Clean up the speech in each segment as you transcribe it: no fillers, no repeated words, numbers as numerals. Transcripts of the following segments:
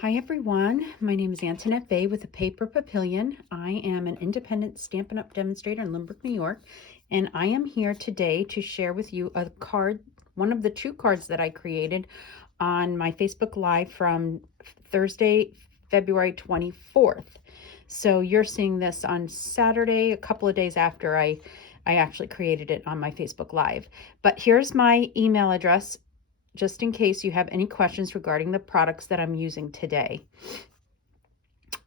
Hi everyone, my name is Antoinette Bay with the Paper Papillion. I am an independent Stampin' Up! Demonstrator in Lynbrook, New York, and I am here today to share with you a card, one of the two cards that I created on my Facebook Live from Thursday, February 24th. So you're seeing this on Saturday, a couple of days after I actually created it on my Facebook Live. But here's my email address, just in case you have any questions regarding the products that I'm using today.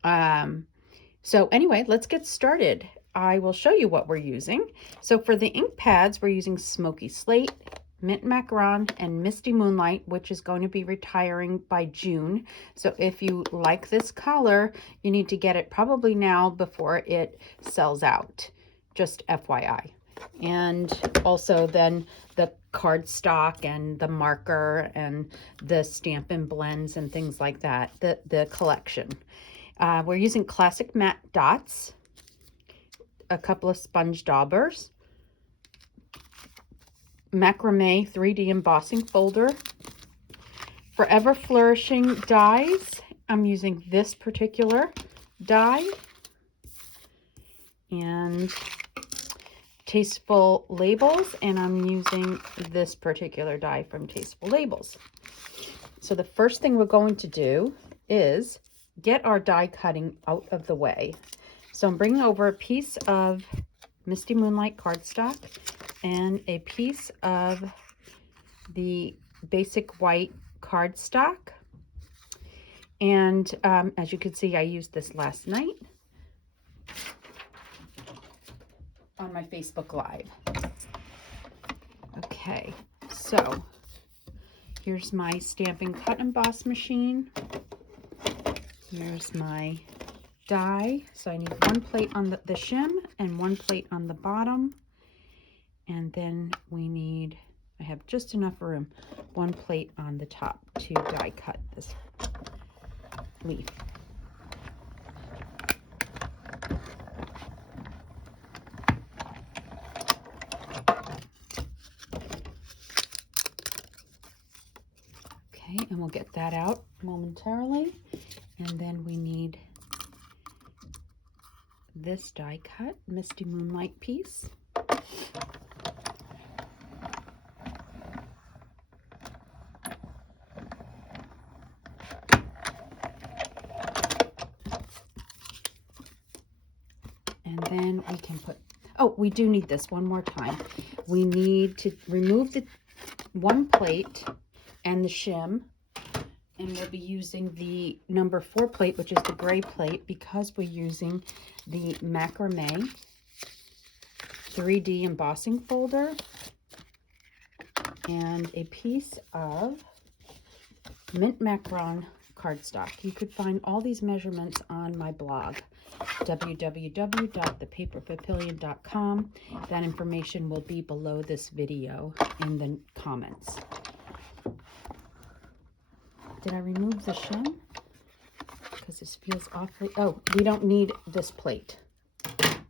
So anyway, let's get started. I will show you what we're using. So for the ink pads, we're using Smoky Slate, Mint Macaron, and Misty Moonlight, which is going to be retiring by June. So if you like this color, you need to get it probably now before it sells out. Just FYI. And also then the cardstock and the marker and the Stampin' Blends and things like that, the collection. We're using classic matte dots, a couple of sponge daubers, macrame 3D embossing folder, Forever Flourishing dies. I'm using this particular die, and Tasteful Labels, and I'm using this particular die from Tasteful Labels. So the first thing we're going to do is get our die cutting out of the way. So I'm bringing over a piece of Misty Moonlight cardstock and a piece of the basic white cardstock. And as you can see, I used this last night on my Facebook Live. Okay, so here's my Stampin' Cut Emboss machine. Here's my die. So I need one plate on the shim and one plate on the bottom. And then we need, I have just enough room, one plate on the top to die cut this leaf. Okay, and we'll get that out momentarily. And then we need this die cut Misty Moonlight piece. And then we can put, oh, we do need this one more time. We need to remove the one plate and the shim, and we'll be using the number 4 plate, which is the gray plate, because we're using the macrame 3D embossing folder and a piece of Mint Macaron cardstock. You could find all these measurements on my blog, www.thepaperpapillion.com. That information will be below this video in the comments. Did I remove the shim? Because this feels awfully, oh, we don't need this plate.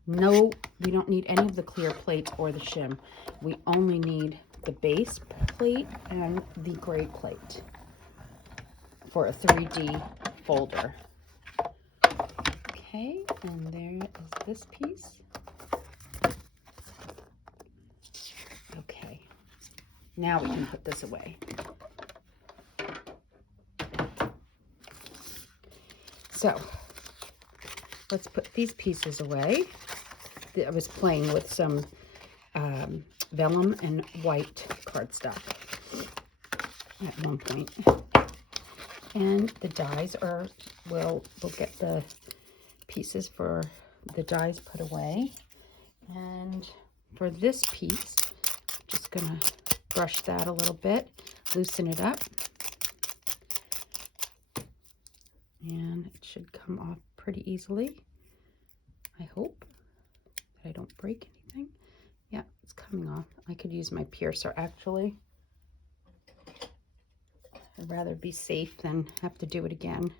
No, we don't need any of the clear plates or the shim. We only need the base plate and the gray plate for a 3D folder. Okay, and there is this piece. Okay, now we can put this away. So let's put these pieces away. I was playing with some vellum and white cardstock at one point. And the dies are, we'll get the pieces for the dies put away. And for this piece, just gonna brush that a little bit, loosen it up. And it should come off pretty easily. I hope that I don't break anything. Yeah, it's coming off. I could use my piercer actually. I'd rather be safe than have to do it again.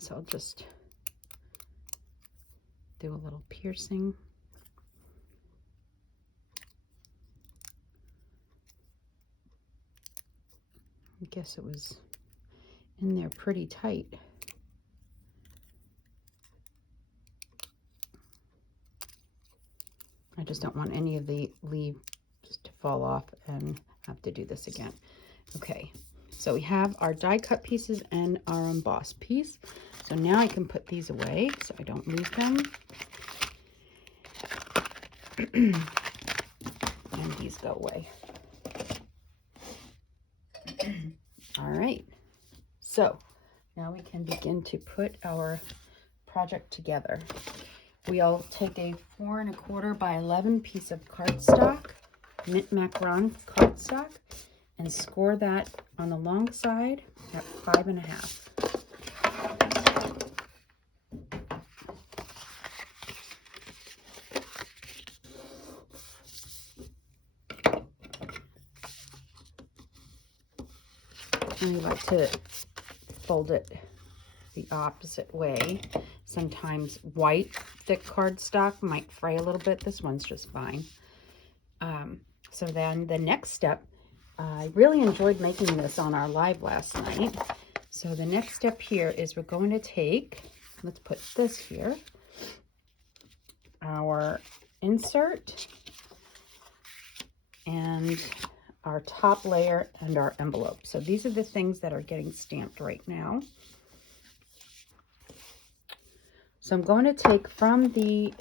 So I'll just do a little piercing. I guess it was in there pretty tight. I just don't want any of the leaves to fall off and have to do this again. Okay, so we have our die cut pieces and our embossed piece. So now I can put these away so I don't lose them. And these go away. All right, so now we can begin to put our project together. We'll take a 4 1/4 by 11 piece of cardstock, mint macaron cardstock, and score that on the long side at 5 1/2. And we like to fold it the opposite way. Sometimes white thick cardstock might fray a little bit. This one's just fine. So then the next step, I really enjoyed making this on our live last night. So the next step here is we're going to take, let's put this here, our insert and our top layer and our envelope. So these are the things that are getting stamped right now. So I'm going to take from the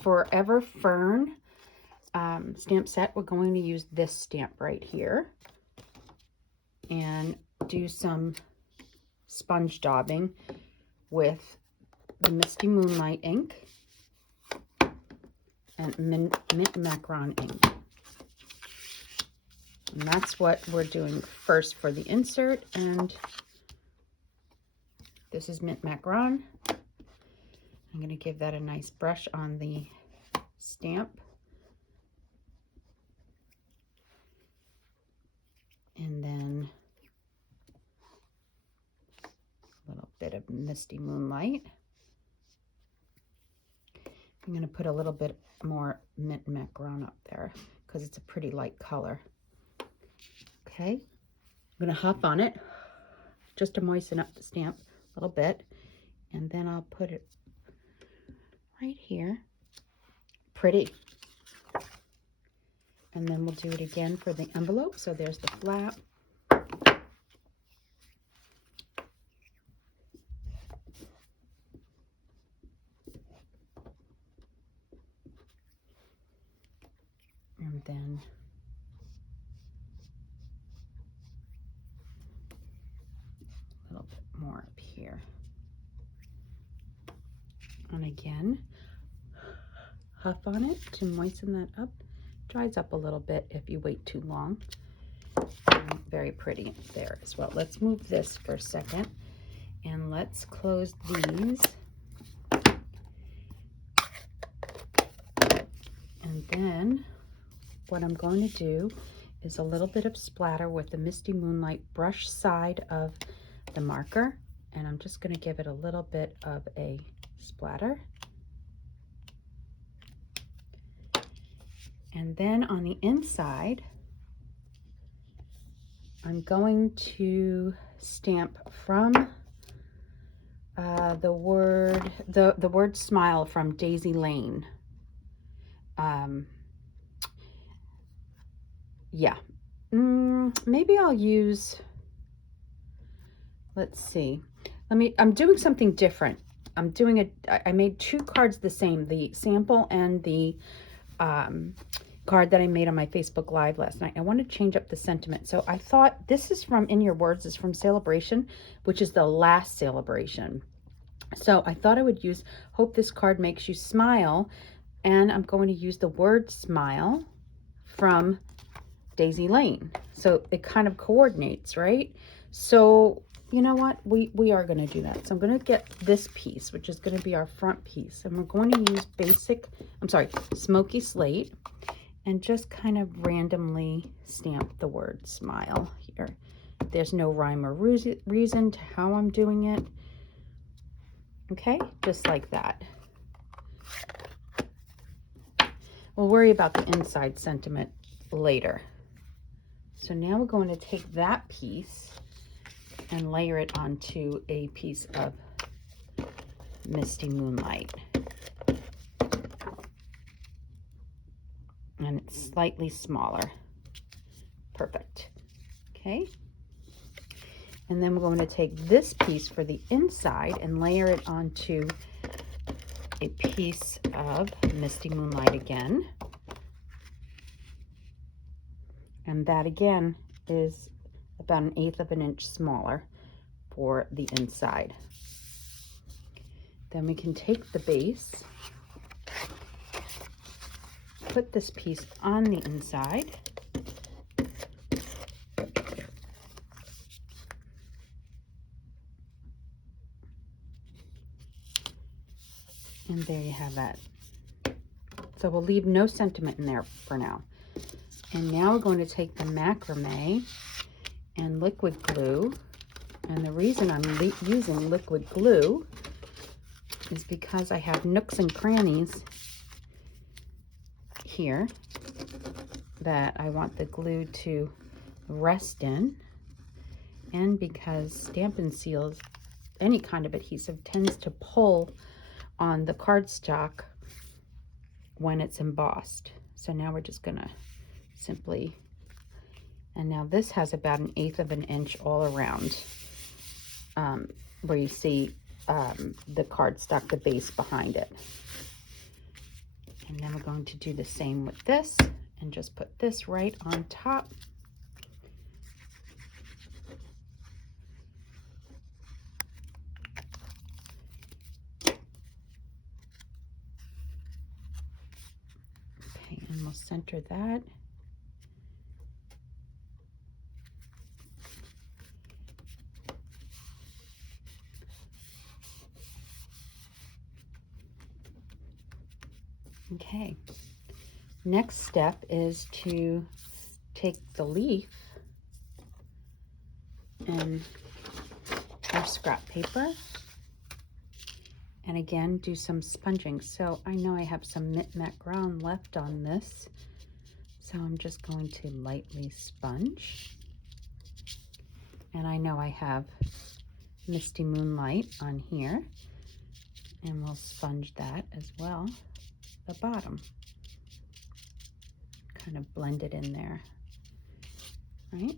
Forever Fern stamp set, we're going to use this stamp right here and do some sponge daubing with the Misty Moonlight ink and mint macaron ink. And that's what we're doing first for the insert, and this is mint macaron. I'm going to give that a nice brush on the stamp. And then a little bit of Misty Moonlight. I'm going to put a little bit more mint macaron up there because it's a pretty light color. Okay, I'm going to hop on it just to moisten up the stamp a little bit, and then I'll put it right here. Pretty. And then we'll do it again for the envelope. So there's the flap. And then a little bit more up here. And again, huff on it to moisten that up. Dries up a little bit if you wait too long. And very pretty there as well. Let's move this for a second and let's close these. And then what I'm going to do is a little bit of splatter with the Misty Moonlight brush side of the marker. And I'm just going to give it a little bit of a splatter. And then on the inside, I'm going to stamp from the word smile from Daisy Lane. Yeah, maybe I'll use, let's see. I'm doing something different. I made 2 cards the same, the sample and the card that I made on my Facebook Live last night. I want to change up the sentiment. So I thought this is from In Your Words, is from Celebration, which is the last celebration. So I thought I would use Hope This Card Makes You Smile. And I'm going to use the word smile from Daisy Lane. So it kind of coordinates, right? So you know what? We are going to do that. So I'm going to get this piece, which is going to be our front piece. And we're going to use Smoky Slate. And just kind of randomly stamp the word smile here. There's no rhyme or reason to how I'm doing it. Okay, just like that. We'll worry about the inside sentiment later. So now we're going to take that piece and layer it onto a piece of Misty Moonlight. And it's slightly smaller. Perfect. Okay. And then we're going to take this piece for the inside and layer it onto a piece of Misty Moonlight again. And that again is about 1/8 of an inch smaller for the inside. Then we can take the base, put this piece on the inside, and there you have that. So we'll leave no sentiment in there for now. And now we're going to take the macrame and liquid glue. And the reason I'm using liquid glue is because I have nooks and crannies here that I want the glue to rest in, and because Stampin' Seals, any kind of adhesive, tends to pull on the cardstock when it's embossed. So now we're just gonna simply, and now this has about 1/8 of an inch all around, where you see the cardstock, the base behind it. And then we're going to do the same with this and just put this right on top. Okay, and we'll center that. Okay, next step is to take the leaf and our scrap paper, and again do some sponging. So I know I have some Mint Macaron left on this, so I'm just going to lightly sponge. And I know I have Misty Moonlight on here, and we'll sponge that as well, the bottom. Kind of blend it in there, right?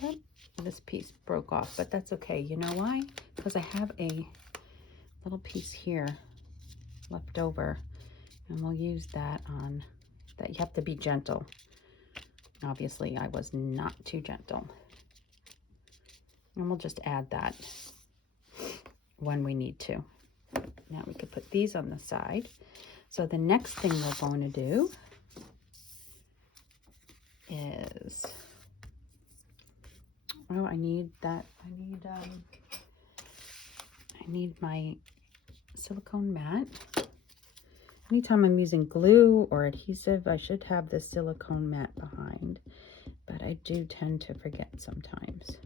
Oh, this piece broke off, but that's okay. You know why? Because I have a little piece here left over, and we'll use that on that. You have to be gentle. Obviously, I was not too gentle. And we'll just add that when we need to. Now we could put these on the side. So the next thing we're going to do is, oh, I need my silicone mat. Anytime I'm using glue or adhesive, I should have the silicone mat behind, but I do tend to forget sometimes.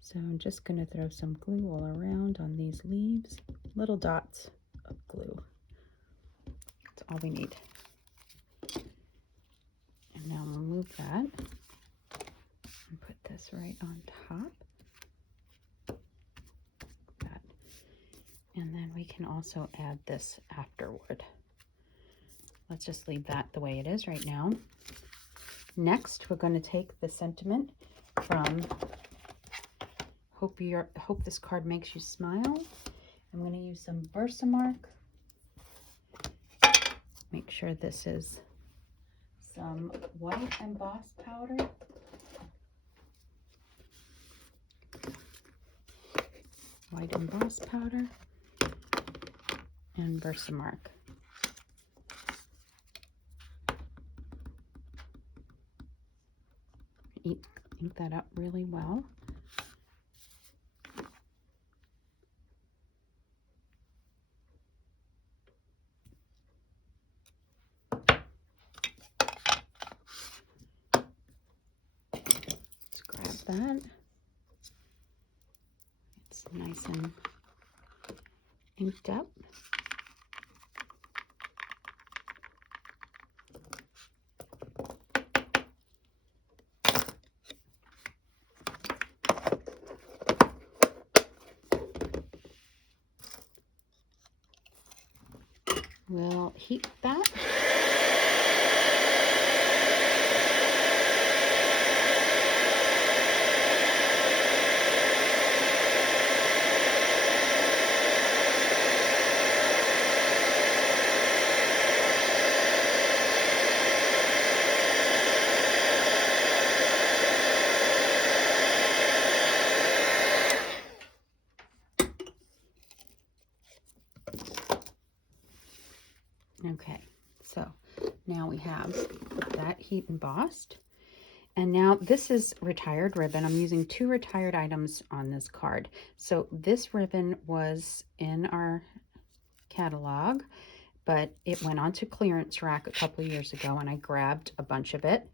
So I'm just going to throw some glue all around on these leaves, little dots of glue. That's all we need. And now we'll move that and put this right on top. That. And then we can also add this afterward. Let's just leave that the way it is right now. Next, we're going to take the sentiment from Hope This Card Makes You Smile. I'm going to use some Versamark. Make sure this is some white emboss powder. White emboss powder and Versamark. Ink that up really well. Let's grab that. It's nice and inked up. We'll heat that. Okay, so now we have that heat embossed. And now this is retired ribbon. I'm using 2 retired items on this card. So this ribbon was in our catalog, but it went onto clearance rack a couple of years ago and I grabbed a bunch of it.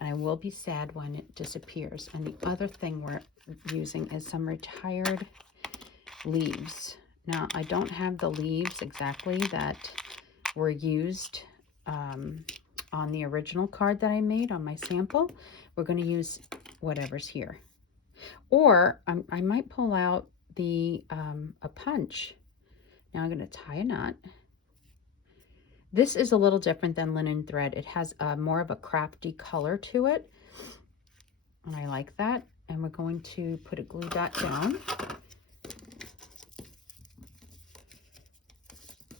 And I will be sad when it disappears. And the other thing we're using is some retired leaves. Now, I don't have the leaves exactly that were used on the original card that I made on my sample. We're going to use whatever's here. Or I might pull out the a punch. Now I'm going to tie a knot. This is a little different than linen thread. It has more of a crafty color to it. And I like that. And we're going to put a glue dot down.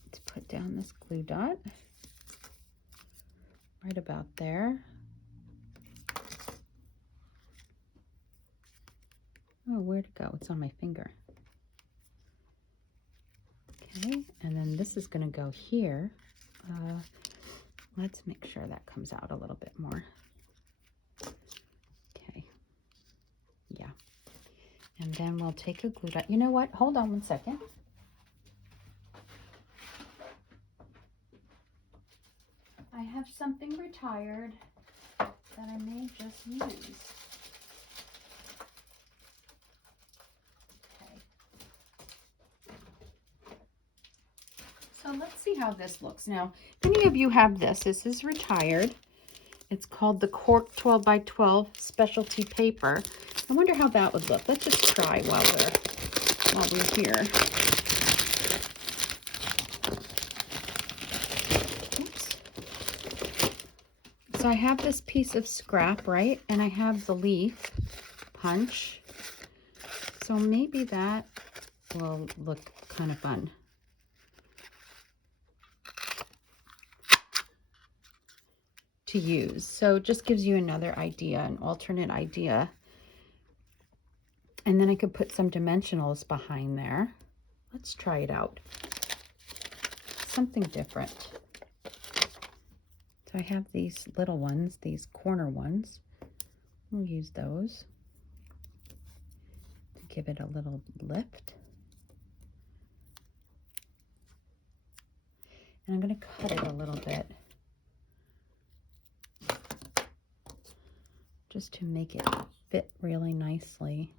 Let's put down this glue dot. Right about there. Oh, where'd it go? It's on my finger. Okay, and then this is going to go here. Let's make sure that comes out a little bit more. Okay, yeah. And then we'll take a glue dot. You know what? Hold on one second. I have something retired that I may just use. Okay. So let's see how this looks. Now, many of you have this. This is retired. It's called the Cork 12 by 12 specialty paper. I wonder how that would look. Let's just try while we're here. Oops. So I have this piece of scrap, right? And I have the leaf punch. So maybe that will look kind of fun. To use. So it just gives you another idea, an alternate idea. And then I could put some dimensionals behind there. Let's try it out. Something different. So I have these little ones, these corner ones. We'll use those to give it a little lift. And I'm going to cut it a little bit, just to make it fit really nicely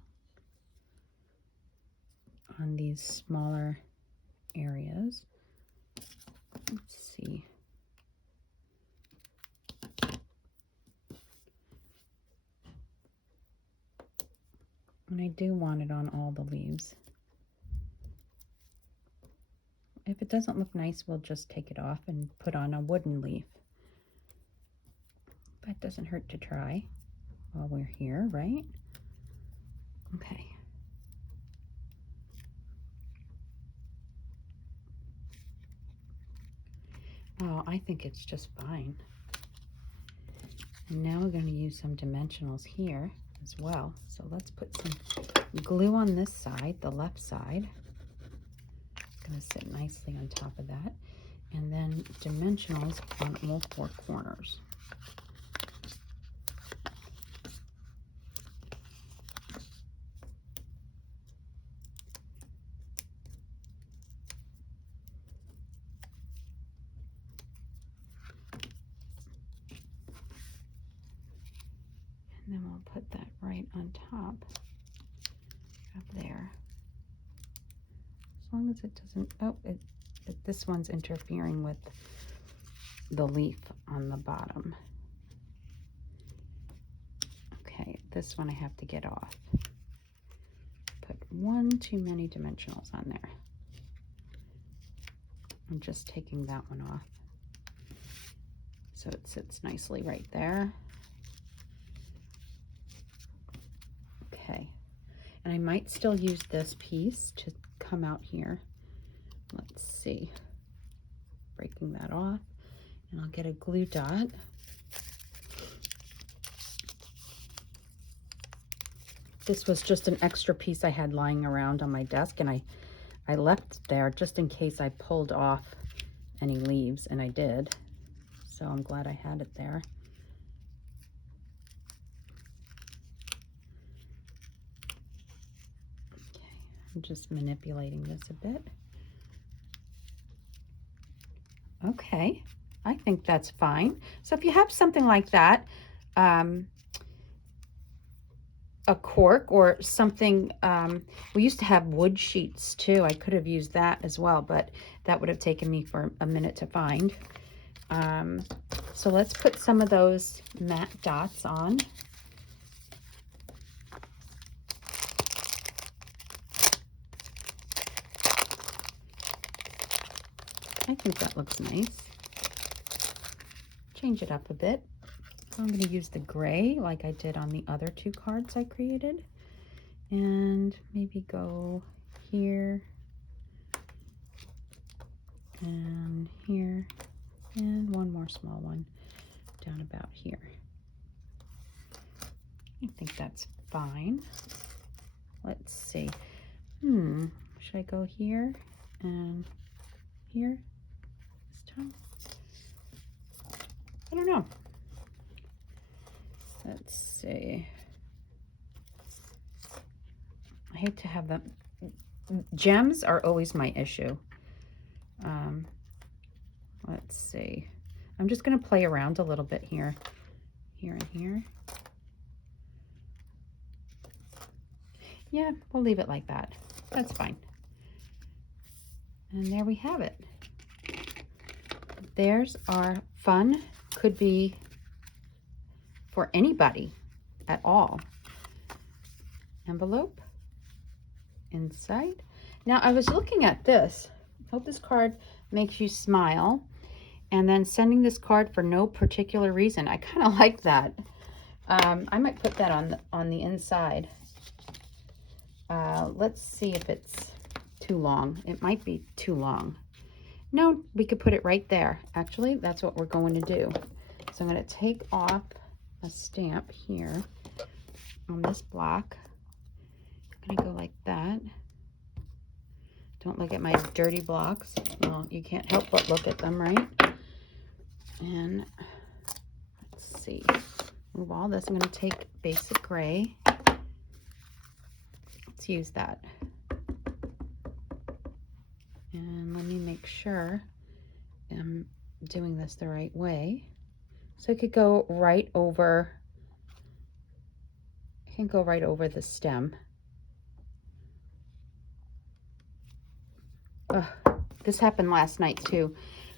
on these smaller areas. Let's see. And I do want it on all the leaves. If it doesn't look nice, we'll just take it off and put on a wooden leaf. But it doesn't hurt to try while we're here, right? Okay. Oh, I think it's just fine. And now we're going to use some dimensionals here as well. So let's put some glue on this side, the left side. It's going to sit nicely on top of that. And then dimensionals on all 4 corners. And then we'll put that right on top up there. As long as it doesn't, oh, this one's interfering with the leaf on the bottom. Okay, this one I have to get off. Put one too many dimensionals on there. I'm just taking that one off so it sits nicely right there. Okay, and I might still use this piece to come out here. Let's see, breaking that off, and I'll get a glue dot. This was just an extra piece I had lying around on my desk, and I left it there just in case I pulled off any leaves, and I did. So I'm glad I had it there. Okay, I'm just manipulating this a bit. Okay, I think that's fine. So if you have something like that, a cork or something, we used to have wood sheets too. I could have used that as well, but that would have taken me for a minute to find. So let's put some of those matte dots on. I think that looks nice. Change it up a bit. I'm going to use the gray like I did on the other two cards I created, and maybe go here and here, and one more small one down about here. I think that's fine. Let's see. Should I go here and here this time? I don't know. Let's see. I hate to have them. Gems are always my issue. Let's see. I'm just going to play around a little bit here, and here. Yeah, we'll leave it like that. That's fine. And there we have it. There's our fun, could be for anybody at all, envelope inside. Now I was looking at this. Hope this card makes you smile. And then sending this card for no particular reason. I kind of like that. I might put that on the inside. Let's see if it's too long. It might be too long. No, we could put it right there. Actually, that's what we're going to do. So I'm going to take off a stamp here on this block. I'm going to go like that. Don't look at my dirty blocks. Well, you can't help but look at them, right? And let's see. Move all this. I'm going to take basic gray. Let's use that. And let me make sure I'm doing this the right way. So it could go right over, I can go right over the stem. This happened last night too.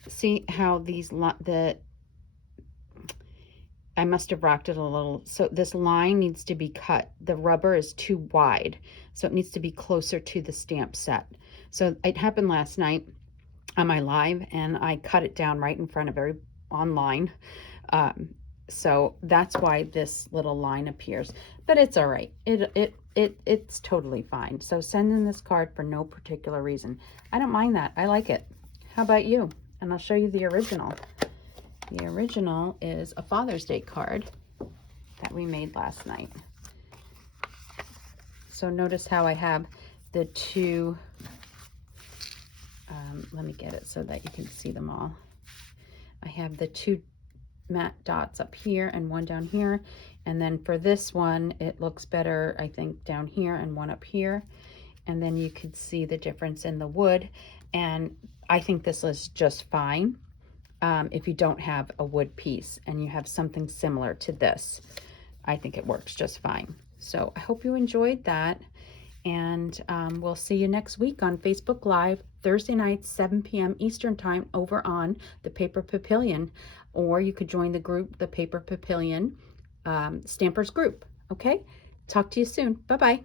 See how these, I must have rocked it a little. So this line needs to be cut. The rubber is too wide. So it needs to be closer to the stamp set. So it happened last night on my live, and I cut it down right in front of online. So that's why this little line appears, but it's all right. It's totally fine. So send in this card for no particular reason. I don't mind that. I like it. How about you? And I'll show you the original. The original is a Father's Day card that we made last night. So notice how I have the two, let me get it so that you can see them all. I have the two matte dots up here and one down here. And then for this one, it looks better, I think, down here and one up here. And then you could see the difference in the wood. And I think this is just fine. If you don't have a wood piece and you have something similar to this, I think it works just fine. So I hope you enjoyed that, and we'll see you next week on Facebook Live, Thursday nights, 7 p.m. Eastern Time, over on the Paper Papillion, or you could join the group, the Paper Papillion Stampers group. Okay, talk to you soon. Bye-bye.